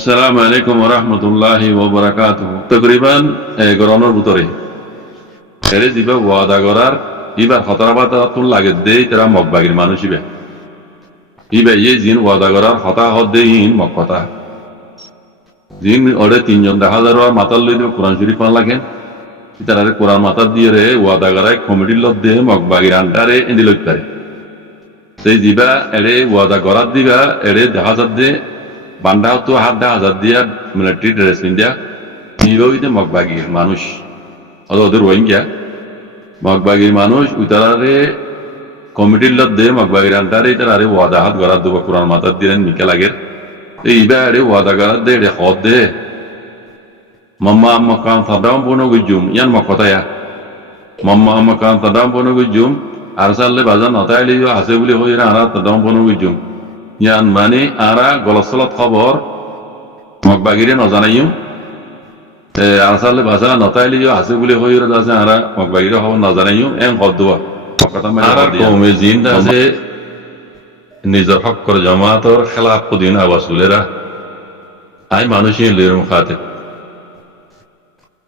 আসসালামু আলাইকুম ওয়া রাহমাতুল্লাহি ওয়া বারাকাতুহু। তকরিবান গরনের ভিতরে এরে দিবা ওয়াদা করার ইবার হতরাবাদ তুল লাগে দে তারা মগবাগির মানুষ ইবে জিন ওয়াদা করার হতা হদ দে ইন মগ কথা জিন ওরে তিনজন দেখা যার মাতাল লই দেবে কোরআন শরীফ পান লাগে তারা কোরআন মাতার দিয়ে রে ওয়াদা করায় কমিটির লোক দে মগবাগির আন্ডারে এনে লইতে পারে সেই দিবা এরে ওয়াদা করার দিবা এরে দেখা যার দে বান্ডা তো হাত দেখা হাজার দিয়া মিলিটারি ড্রেস ইন্ডিয়া নিরোহিত মগবাগির মানুষ ওদের রোহিঙ্গা মগবাগির মানুষ উতারে কমিটির লোক দে মগবাগির আন্ডারে তারা ওয়াদা হাত গড়ার দেবো কোরআন মাতার দিলেন মিকে লাগে এইবা আরে ওয়াদা গড়ার দে রে হদ দে মাম্মা আম্মা কান সাদাম বনো গুজুম ইয়ান মকতায়া মাম্মা আম্মা কান সাদাম বনো গুজুম আর সাল্লে বাজার নতাইলিও আছে বলে হই আরা সাদাম বনো গুজুম ইয়ান মানে আরা গলসলত খবর মগবাগিরে নজানাইও আর সালে ভাষা নতাইলিও আছে বলে হই আছে আরা মগবাগিরে খবর নজানাইও এম হদ দোয়া আরা কমে জিন আছে নিজের হক করে জামাতর খেলাফ দিন আবাসুলেরা আই মানুষই লেরম খাতে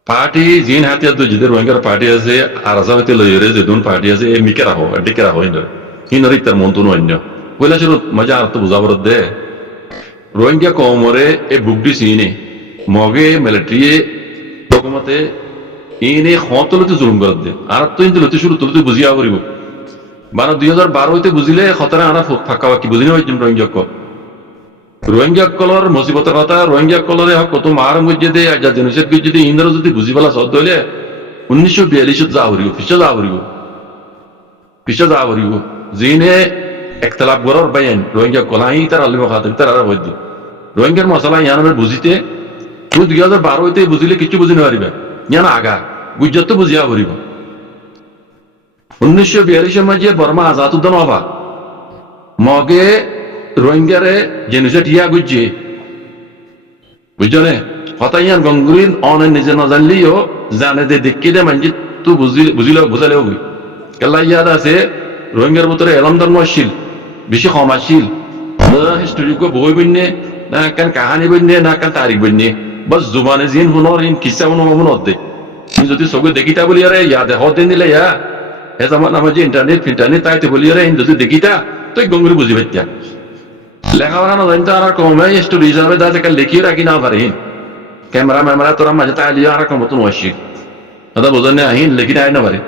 পার্টি জিন হাতিয়ার তো জিদের রোহিঙ্গার পার্টি আছে আর আসা হইতে লইরে যেদুন পার্টি আছে এ মিকে রাখো ডিকে রাখো হিনর ইত্যার মন্তন অন্য কইলা শুরু মজা আর তো বুঝাবর দে রোহিঙ্গা কমরে এ বুকডি সিনে মগে মিলিটারি ডকুমেন্টে ইনে খতলতে জুলুম কর দে আর তো ইনতে লতে শুরু তুলতে বুঝিয়া করিব বানা 2012 হইতে বুঝিলে খতরা আনা ফাঁকা বাকি বুঝিনি হইছিম রোহিঙ্গা কলর মুসিবতের কথা রোহিঙ্গা কলরে কত মার মধ্যে দে যা জিনিসের যদি ইন্দ্র যদি বুঝি পেলা সদ হইলে 1942 যা হরিব পিছে যা হরিব জিনে একতলাপ গরর বাইন রোহিঙ্গা কলাই তার আলিম খাতির তার আর বৈদ্য রোহিঙ্গার মশলা ইয়ানের বুঝিতে তুই 2012 হইতে বুঝিলে কিছু বুঝি নারিবে ইয়ান আগা গুজরাট তো বুঝিয়া করিব 1942 মাঝে বর্মা আজাদ উদ্দান হবা মগে রোহিঙ্গারে জেনুসেট ইয়া গুজে বুঝলে হতাইয়ান গঙ্গুরিন অনে নিজে না জানলিও জানে দে দেখকে দে মানজি তুই বুঝালে হবি কেলা ইয়াদ আছে রোহিঙ্গার ভিতরে এলম ধর্মশীল বেশি ক্ষমাশীল হিস্টোরি কো বই বন্যে না কান কাহানি বন্যে না কান তারিখ বন্যে বাস জুবানে জিন হুনর ইন কিসা হুনর দে যদি সবে দেখিতা বলি আরে ইয়াদ হদ দিন দিলে ইয়া হে জামান আমার যে ইন্টারনেট তাইতে বলি আরে যদি দেখিতা তুই গঙ্গুরি বুঝি পাইতা লেখাপড়া না জানতো আর কমে স্টোরি হিসাবে দা থেকে লিখিয়ে রাখি না পারে ক্যামেরা তোরা মাঝে তাইলিও আর কমতন ওয়াসি দাদা বোঝেন না আহিন লিখি না পারে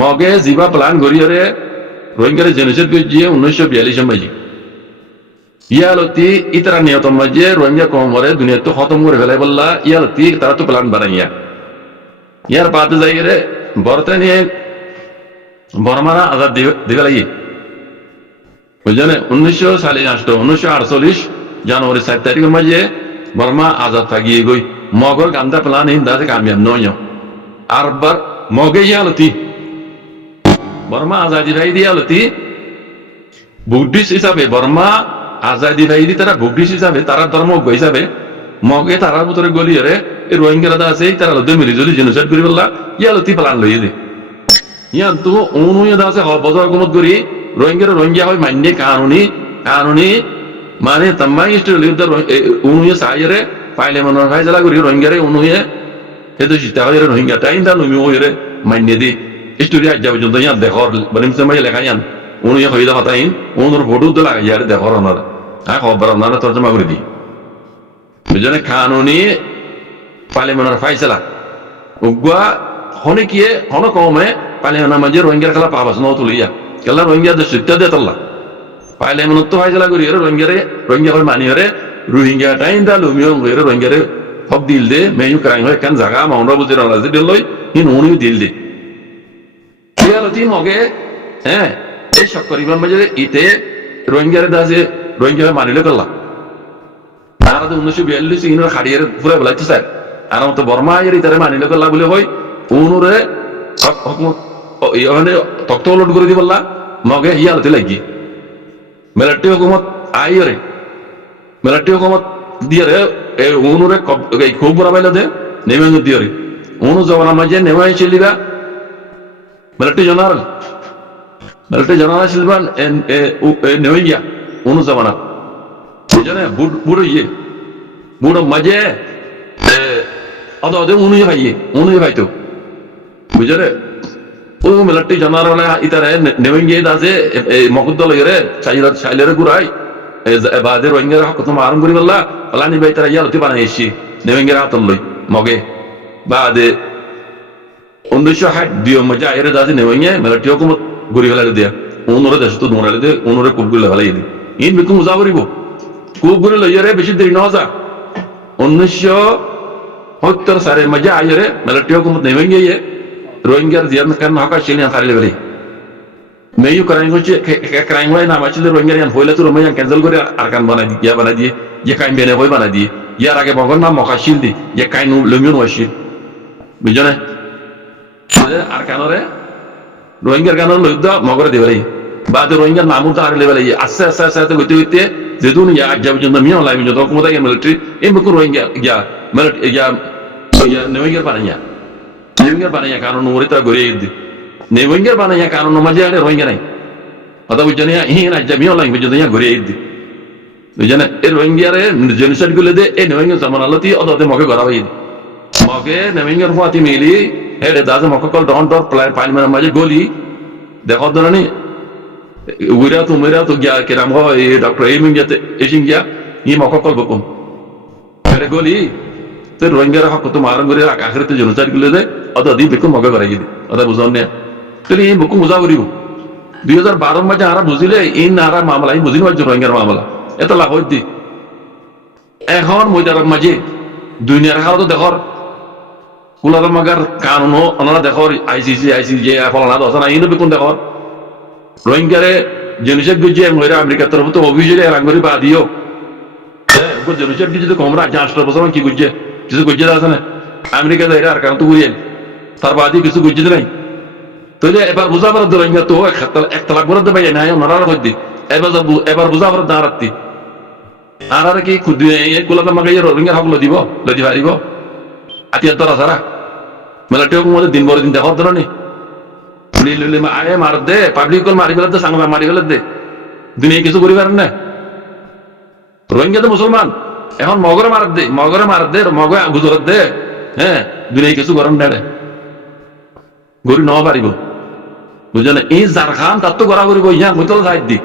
মগে জিবা প্লান গড়িয়ে রোহিঙ্গারে জেনোসাইড গিয়ে 1942 মাঝে ইয়ালতি ইতারা নিয়তম মাঝে রোহিঙ্গা কমরে দুনিয়া তো খতম করে ফেলাই বললা ইয়ালতি তারা তো প্লান বানাইয়া ইয়ার বাদে যাই রে বর্তমানে বর্মারা আজাদ দিবে লাগি বুঝলেন 1948 জানুয়ারি 7 তারিখের মাঝে বর্মা আজাদ থাকিয়ে গই মগর গান্দা প্লান হিন্দাতে কামিয়াব নয় আর বার মগে ইয়ালতি বর্মা আজাদি ভাই দিয়ালতি বুদ্ধিস্ট হিসাবে বর্মা আজাদি ভাই দি তারা বুদ্ধিস্ট হিসাবে তারা ধর্ম হিসাবে মগে তারার ভিতরে গলিয়ে এই রোহিঙ্গারা আছে তারা লদে মিলিজুলি জেনোসাইড করি বললা ইয়ালতি প্লান লইয়ে দে ইয়ান তো অনুয়ে আছে বছর হুকুমত করি রোহিঙ্গা হয় মান্য কানুনি মানে তাম্মাই স্টোর অনুয়ে সাইরে পাইলে মনে হয় জ্বালা করি রোহিঙ্গারে অনুয়ে হেতু সীতা হয় রোহিঙ্গা টাইম দা নমি হইরে মান্য দি স্টোরি আজ যাবে যদি ইয়ান দেখর বলিম সময় লেখা ইয়ান অনুয়ে হই দা হতাইন অনুর ফটো তো লাগা ইয়ারে দেখর ওনার হ্যাঁ খবর ওনারা তর্জমা করে দি বুঝনে কানুনি পাইলে মনে ফাইসলা উগুয়া হনে কিয়ে হন কমে পাইলে মনে মাঝে রোহিঙ্গার খেলা পাবাস ন তুলিয়া কেলা রোহিঙ্গা দেশ দে তল্লা পাইলে মনে তো ফাইসলা করি রোহিঙ্গা হয় মানি হরে রোহিঙ্গা টাইম দা লুমিও হইরে রোহিঙ্গারে সব দিল দে মেয়ু ক্রাইম হয় কান জায়গা মাউন্ডা বুঝে রাজি দিল লই হিন উনিও দিল দে ইয়ালতি মগে হ্যাঁ এই সব করিবার মাঝে ইতে রোহিঙ্গারে দাসে রোহিঙ্গা মানিলে করলা তারা তো 1942 ইনর খাড়িয়ে পুরো বলাইতে স্যার আর তো বর্মা এর ইতারে মানিলে করলা বলে হয় উনুরে মানে তক্ত লোড করে দি বললা মগে ইয়ালতে লাগি মিলিটারি হুকুমত আইরে মিলিটারি হুকুমত দিয়ে উনুরে খুব বড় বাইলে দে নেমে দিয়ে অনু জমানা মাঝে নেমে চলিবা মিলিটারি জেনারেল সিলভান নেমে গিয়া অনু জমানা বুঝে বুড়ো ইয়ে বুড়ো মাঝে অত অত উনুই ভাইতো বুঝলে ও মেলাটি জানার ইতারে নেওয়েঙ্গে আছে মকুদ্দল এরে চাইলেরে ঘুরাই বাদে রোহিঙ্গার হক তোমার আরম করি বললা পালানি ভাই তারা ইয়ালতি বানাই এসছি নেওয়েঙ্গের হাতল লই মগে বাদে 1962 মধ্যে আইরে দাজি নেওয়েঙ্গে মেলাটি হুকুমত ঘুরি ফেলারে দিয়া ওনরে দেশ তো দোনালে দে ওনরে কুব গুলো ফেলাই দি ইন বিকুম মুজা করিব কুব গুলো লইয়ারে বেশি দেরি না যা 1970 সালের মধ্যে আইরে মেলাটি হুকুমত নেওয়েঙ্গে রোহিঙ্গার জিয়ার কারণ হকা চিনি সারিলে বেরি মেয়ু করাইং হচ্ছে ক্রাইম হয় না মাছিল রোহিঙ্গার ইয়ান হইলে তো রোহিঙ্গা ক্যান্সেল করে আর কান বানাই দি ইয়া বানাই দিয়ে যে কাইম বেনে হই বানাই দিয়ে ইয়ার আগে মগর নাম মকাশিল দি যে কাইন লমিয়ন ওয়াশিল বুঝনে আর কানরে রোহিঙ্গার কানর লইদা মগরে দিবাই বাদে রোহিঙ্গার নামও তো আর লেভেলে আস্তে আস্তে আস্তে হইতে হইতে যেদুন ইয়া আজ্জা পর্যন্ত মিয়াও লাই পর্যন্ত ক্ষমতা গিয়ে মিলিটারি এই মুখ রোহিঙ্গা ইয়া মিলিটারি ইয়া রোহিঙ্গার বানাইয়া নেভিঙ্গার বানাইয়া কারণ ওরে তারা গড়িয়ে দি নেভিঙ্গার বানাইয়া কারণ মাঝে আরে রোহিঙ্গা নাই কথা বুঝছেন ইহিন আজ্জা মিয়াও লাই পর্যন্ত ইয়া গড়িয়ে দি বুঝছেন এই রোহিঙ্গারে জেনোসাইড গুলো দে এই নেভিঙ্গা জামান আল্লাহ তি অদতে মগে গড়া হই মগে নেভিঙ্গার ফাতি মিলি এরে দাজে মকে কল ডন ডর পার্লামেন্ট মাঝে গলি দেখো ধরনি উইরা তো গিয়া কেরাম হয় ডক্টর এমিং যাতে এসিং গিয়া ই মকে কল বকুম এরে গলি তো রোহিঙ্গার হক তো মারণ করে আখেরাতে জেনোসাইড গুলো দে অত দি বেকু মগে গড়াই দি অত বুঝন নে তাহলে এই বকু মুজা করিব 2012 মাঝে আরা বুঝিলে ইন আরা মামলা এই বুঝিন মাঝে রোহিঙ্গার মামলা এত লাভ হই দি এখন মইদার মাঝে দুনিয়ার হালত দেখর কুলার মাগার কানুন ওনারা দেখর আইসিসি ফলানা দশ না ইনো বেকুন দেখর রোহিঙ্গারে জেনোসাইড গুজে মহিলা আমেরিকার তরফ তো অভিযোগে রাঙ্গরি বা দিও জেনোসাইড যদি কমরা 18 বছর কি গুজে কিছু গুজে আছে না আমেরিকা যাই আর কারণ তো উড়িয়েন তার বাদে কিছু গুজে নাই তাহলে এবার বুঝা পারো রোহিঙ্গা তো এক তালাক বরাদ্দ পাই নাই ওনারা কই এবার বুঝা পারো দাঁড়াতি আর কি কুলার মাগাই রোহিঙ্গার হক লদিব লদি পারিব আতিয়ার ধরা সারা মেলাটিও মধ্যে দিন বড় দিন দেখার ধর নি আয়ে মার দে পাবলিক মারি ফেলে দে সাংবা মারি ফেলে দে দুনিয়া কিছু করি পারেন না রোহিঙ্গা তো মুসলমান এখন মগরে মার দে মগে গুজরাত দে হ্যাঁ দুনিয়া কিছু করেন না রে গরি ন পারিব বুঝলেন এই যার খাম তার তো করা করিব ইয়া মুতল সাইড দি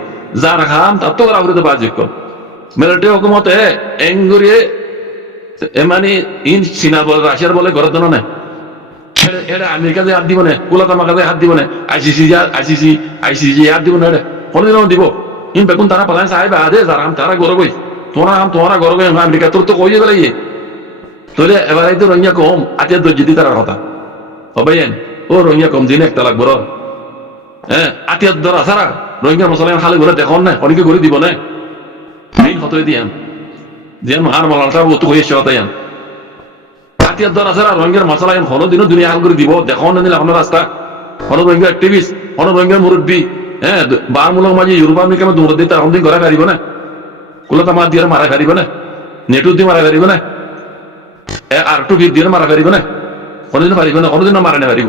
যার খাম তার তো করা করিতে বাজিক মেলাটি হুকুমতে এঙ্গুরিয়ে মানে ইন চীনা বলে রাশিয়ার বলে ঘরের জন্য না এটা আমেরিকা যে হাত দিব না কোলাতা মাকা যে হাত দিব না আইসিসি হাত দিব না কোনদিন দিব ইন বেগুন তারা পালান সাহেব আদে যারা তারা গরবই তোরা গরবই আমেরিকা তোর তো কইয়ে গেলে তাহলে এবার এই তো রোহিঙ্গা কম আতিয়া দর্জিতি তার কথা হবেন ও রোহিঙ্গা কম দিনে একটা লাগবো হ্যাঁ আতিয়ার ধরা সারা রোহিঙ্গা মশলা খালি ঘরে দেখুন না অনেকে ঘুরে দিব না মেইন হতই দিয়ান যেন আর মালাটা ও তো হয়েছে তাইয়ান আতিয়ার ধরা সারা রোহিঙ্গার মশলা হনো দিনও দুনিয়া হাল করে দিব দেখুন না দিলে আপনার রাস্তা হনো রোহিঙ্গা অ্যাক্টিভিস্ট হনো রোহিঙ্গার মুরব্বী হ্যাঁ বারমূলক মাঝে ইউরোপ আমেরিকা দৌড় দিতে এখন দিন ঘরে পারিব না কোলাতা মাছ দিয়ে মারা পারিব না নেটু দিয়ে মারা পারিব না আর একটু ভিড় দিয়ে মারা পারিব না কোনোদিন পারিব না কোনোদিন মারা না পারিব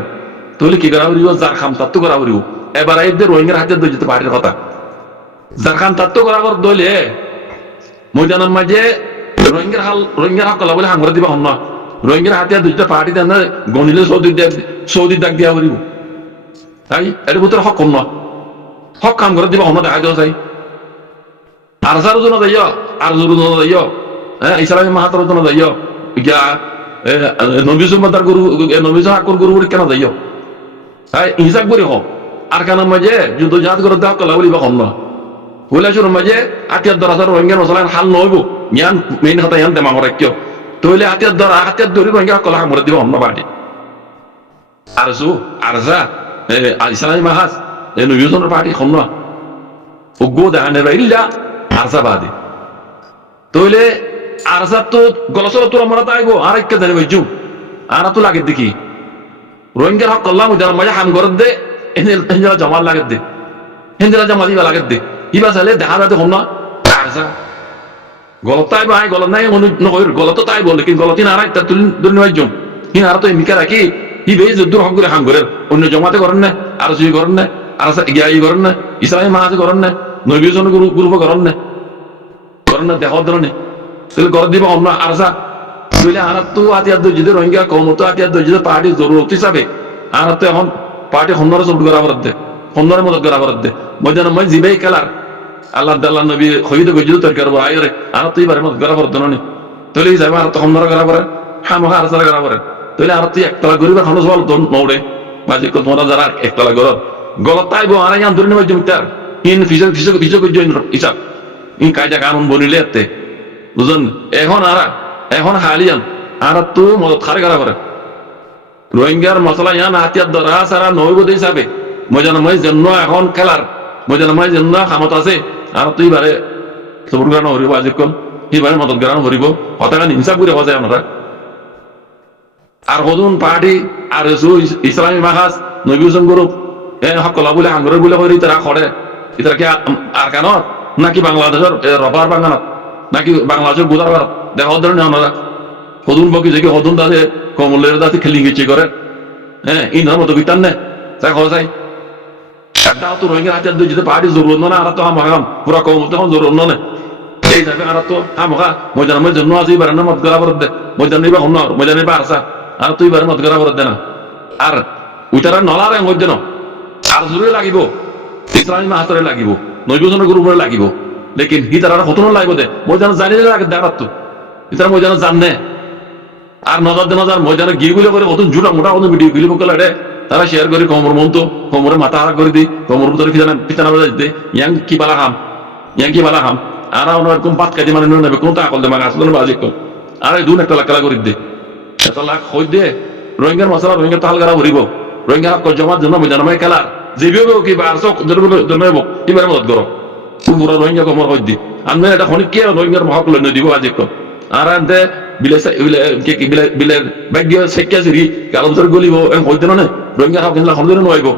তাহলে কি করা পারিব যার খাম তার তো করা পারিব এবার এদের রোহিঙ্গার হাতে দই যেতে পারির কথা যার খাম তার তো করা দইলে ময়দানের মাঝে রোহিঙ্গার হক কলা বলে হাঙ্গরা দিবা হন না রোহিঙ্গার হাতে দুইটা পার্টি দেন না গণিলে সৌদির ডাক দিয়া পারিব তাই এর ভিতরে হক কম না হক কাম করে দিবা হন দেখা যাও চাই আর যার জন্য যাইও আর জোর জন্য যাইও হ্যাঁ ইসলামী মাহাতর জন্য যাইও ইয়া নবীজুর মাতার গুরু নবীজ হাকুর গুরু কেন যাইও হ্যাঁ হিসাব করি হোক আর কানার মাঝে যুদ্ধ জাহাজ করে দেওয়া কলা বলিবা হন না কৈলাসুর মাঝে আতিয়ার দ্বারা রোহিঙ্গা মশলার হাল নহব ইয়ান মেইন কথা ইয়ান দেমা করে কেউ তৈলে হাতিয়ার ধরে রোহিঙ্গা কলা হামরে দিব অন্য পার্টি আর যা ইসলামী মাহাজ নবীজনের পার্টি হন না উগ্র দেখানে রইলা আরসা বাদে তৈলে আরসা তো গলসল তোরা মরা তাইব আর একটা জানি ভাইজু আর তো লাগে দেখি রোহিঙ্গার হক করলাম মাঝে হাম করে দে হিন্দুরা জমা লাগে দে হিন্দুরা জমা দিবা লাগে দে ইবা চালে দেখা যাতে হন না আরসা গলত তাই ভাই গলত নাই নকইর গলত তাই বলে কিন্তু গলতি না রাখ তুলি দুর্নি ভাইজুম হি আর তো এমিকা রাখি হি বেই যদ্দুর হক করে হাম করে অন্য জমাতে করেন না আর সুই করেন না আর গিয়াই করেন না ইসলামী মাহাজে করেন না নবীজন গ্রুপ করেন না দেখা ধরনের তাহলে ঘর দিব অন্য আরসা তাহলে আর তো আতিয়ার দই যদি রোহিঙ্গা কমতো আতিয়ার দই যদি পার্টি জরুরত হিসাবে আর তো এখন পার্টি সন্ন্যরে চোট করা বরাদ দে সন্ন্যরে মদত করা বরাদ দে মই জানো মই জিবাই খেলার আল্লাহ দাল্লাহ নবী খহিদ গজিত তরকার আয়রে আর তো এবারে মদত করা বরাদ ননি তাহলে এই যাবে আর তো সন্ন্যরে করা পরে খামোখা আরসারা করা পরে তাহলে আর তুই একতলা গরিবের খানো জল নৌড়ে বাজি তোমরা যারা একতলা গরত গলত তাইব আর ইয়ান ধরে নেবে জমিটার ইন ফিসক ফিসক ফিসক হিসাব ইন কায়দা কানুন বনিলে এতে বুঝুন এখন হালিয়ান আর তো মদত খারে করা পরে রোহিঙ্গার মশলা ইয়ান হাতিয়ার ধরা সারা নৈবদ হিসাবে মই জানো মই জন্য এখন খেলার মই জানো মই জন্য খামত আছে আর তুই বারে সবর গান হরিব আজিকল এইবারে মদত গান হরিব হতাগান হিসাব করে হওয়া যায় আপনারা আর হদুন পার্টি আর ইসলামী মাহাজ নবী হুসেন গ্রুপ সকলা বলে আঙ্গুরের বলে করে তারা খড়ে ইতারা কি আর কেন নাকি বাংলাদেশের রবার বাগানত নাকি বাংলাদেশের গুদার ভারত দেখা ধরনের ওনারা হদুন বকি যে হদুন দাসে কমলের দাসে খেলি গেছে করে ইনার মতো বিতান নে তাই খোঁজ চাই একটা তো রোহিঙ্গা হাতিয়ার দুই যদি পার্টি জরুরত না আর তো হাম পুরা কম তখন জরুরত না এই যাবে আর তো হামখা ময়দান মই জন্য আছে এবার না মত গলা বরদ দে ময়দান নিবা হন ময়দান নিবা আসা আর তুই এবার মত গলা বরদ দে না আর উইটারা নলারে মধ্যে না আর জরুরি লাগিব ইসলামী মাহাতরে লাগিব নৈবজনের গ্রুপরে লাগিব লেকিন হি তারা হতন লাগবে দে ময়দান জানি লাগে দেখাত তো ইতারা ময়দান জানে আর নজর দেন নজর ময়দানে গিয়ে গুলো করে অত জুটা মোটা কোনো ভিডিও গুলো বকলে তারা শেয়ার করে কোমর মন তো কোমরে মাথা হারা করে দি কোমর ভিতরে পিছানা বাজাই দে ইয়াং কি বালা হাম আর এরকম পাত কাজে মানে নেবে কোনটা আকল দে মানে আসলে বাজি কম আর এই দুন একটা লাখ করে দে এত লাখ হই দে রোহিঙ্গার মশলা রোহিঙ্গা তাহাল করা ভরিব রোহিঙ্গা জমার জন্য ময়দানে খেলার যেভাবে কি বারশো জন্মাইব এবারে মদত করো পুরা রোহিঙ্গা কমর হই দি আমি এটা খনিক কে রোহিঙ্গার মহক লই দিব আজি কম আর আনতে বিলে ভাগ্য শেখা সিরি কালো ধরে গলিব হইতে না রোহিঙ্গা খাও কিন্তু এখন ধরে নইব